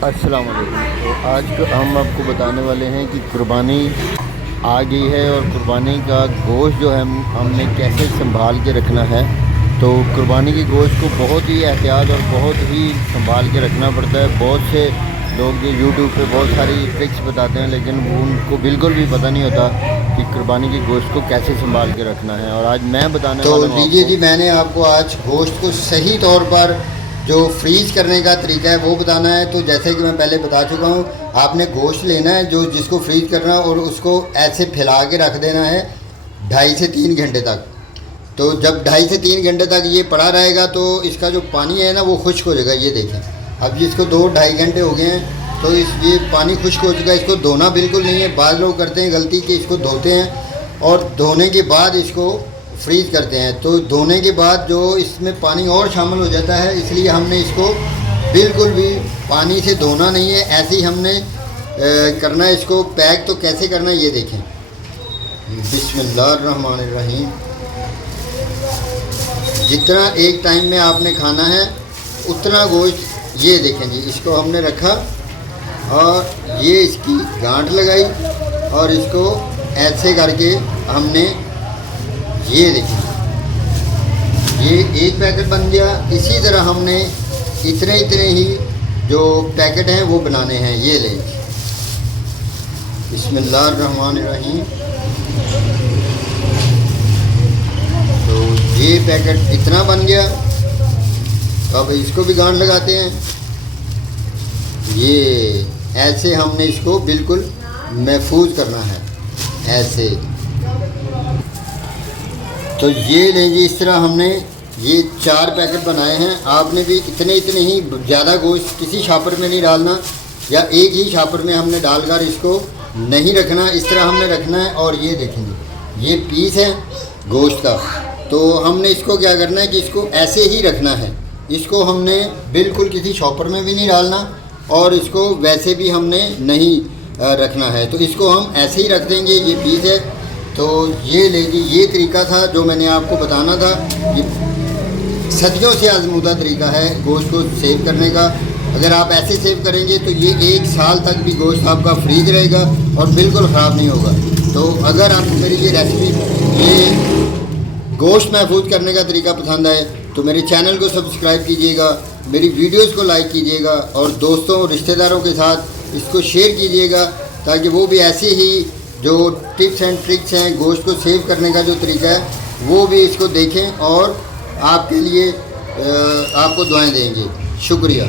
अस्सलाम वालेकुम। तो आज हम आपको बताने वाले हैं कि कुर्बानी आ गई है और कुर्बानी का गोश्त जो है हमने कैसे संभाल के रखना है। तो कुर्बानी के गोश्त को बहुत ही एहतियात और बहुत ही संभाल के रखना पड़ता है। बहुत से लोग जो यूट्यूब पे बहुत सारी ट्रिक्स बताते हैं, लेकिन उनको बिल्कुल भी पता नहीं होता कि कुर्बानी के गोश्त को कैसे संभाल के रखना है। और आज मैं बताने वाला हूँ। तो लीजिए जी, मैंने आपको आज गोश्त को सही तौर पर जो फ्रीज़ करने का तरीका है वो बताना है। तो जैसे कि मैं पहले बता चुका हूँ, आपने गोश्त लेना है जो जिसको फ्रीज़ करना है और उसको ऐसे फैला के रख देना है 2.5 से 3 घंटे तक। तो जब 2.5 से 3 घंटे तक ये पड़ा रहेगा तो इसका जो पानी है ना वो खुश्क हो जाएगा। ये देखें, अब जिसको 2-2.5 घंटे हो गए हैं तो ये पानी खुश्क हो चुका है। इसको धोना बिल्कुल नहीं है। बाद लोग करते हैं गलती कि इसको धोते हैं और धोने के बाद इसको फ्रीज़ करते हैं। तो धोने के बाद जो इसमें पानी और शामिल हो जाता है, इसलिए हमने इसको बिल्कुल भी पानी से धोना नहीं है। ऐसे ही हमने करना है। इसको पैक तो कैसे करना है ये देखें। बिस्मिल्लाहिर्रहमानिर्रहीम। जितना एक टाइम में आपने खाना है उतना गोश्त ये देखें जी, इसको हमने रखा और ये इसकी गांठ लगाई और इसको ऐसे करके हमने ये देखिए, ये एक पैकेट बन गया। इसी तरह हमने इतने ही जो पैकेट हैं वो बनाने हैं। ये लें, बिस्मिल्लाहिर्रहमानिर्रहीम। तो ये पैकेट इतना बन गया। तो अब इसको भी गांठ लगाते हैं। ये ऐसे हमने इसको बिल्कुल महफूज करना है ऐसे। तो ये लें जी, इस तरह हमने ये 4 पैकेट बनाए हैं। आपने भी इतने ही ज़्यादा गोश्त किसी छापर में नहीं डालना, या एक ही छापर में हमने डालकर इसको नहीं रखना। इस तरह हमने रखना है। और ये देखेंगे, ये पीस है गोश्त का। तो हमने इसको क्या करना है कि इसको ऐसे ही रखना है। इसको हमने बिल्कुल किसी छॉपर में भी नहीं डालना और इसको वैसे भी हमने नहीं रखना है। तो इसको हम ऐसे ही रख देंगे। ये पीस है। तो ये लीजिए, ये तरीका था जो मैंने आपको बताना था। ये सदियों से आजमूदा तरीका है गोश्त को सेव करने का। अगर आप ऐसे सेव करेंगे तो ये 1 साल तक भी गोश्त आपका फ्रीज रहेगा और बिल्कुल ख़राब नहीं होगा। तो अगर आपको मेरी ये रेसिपी, ये गोश्त महफूज करने का तरीका पसंद आए तो मेरे चैनल को सब्सक्राइब कीजिएगा, मेरी वीडियोस को लाइक कीजिएगा और दोस्तों और रिश्तेदारों के साथ इसको शेयर कीजिएगा, ताकि वो भी ऐसे ही जो टिप्स एंड ट्रिक्स हैं गोश्त को सेव करने का जो तरीका है वो भी इसको देखें और आपके लिए आपको दुआएं देंगे। शुक्रिया।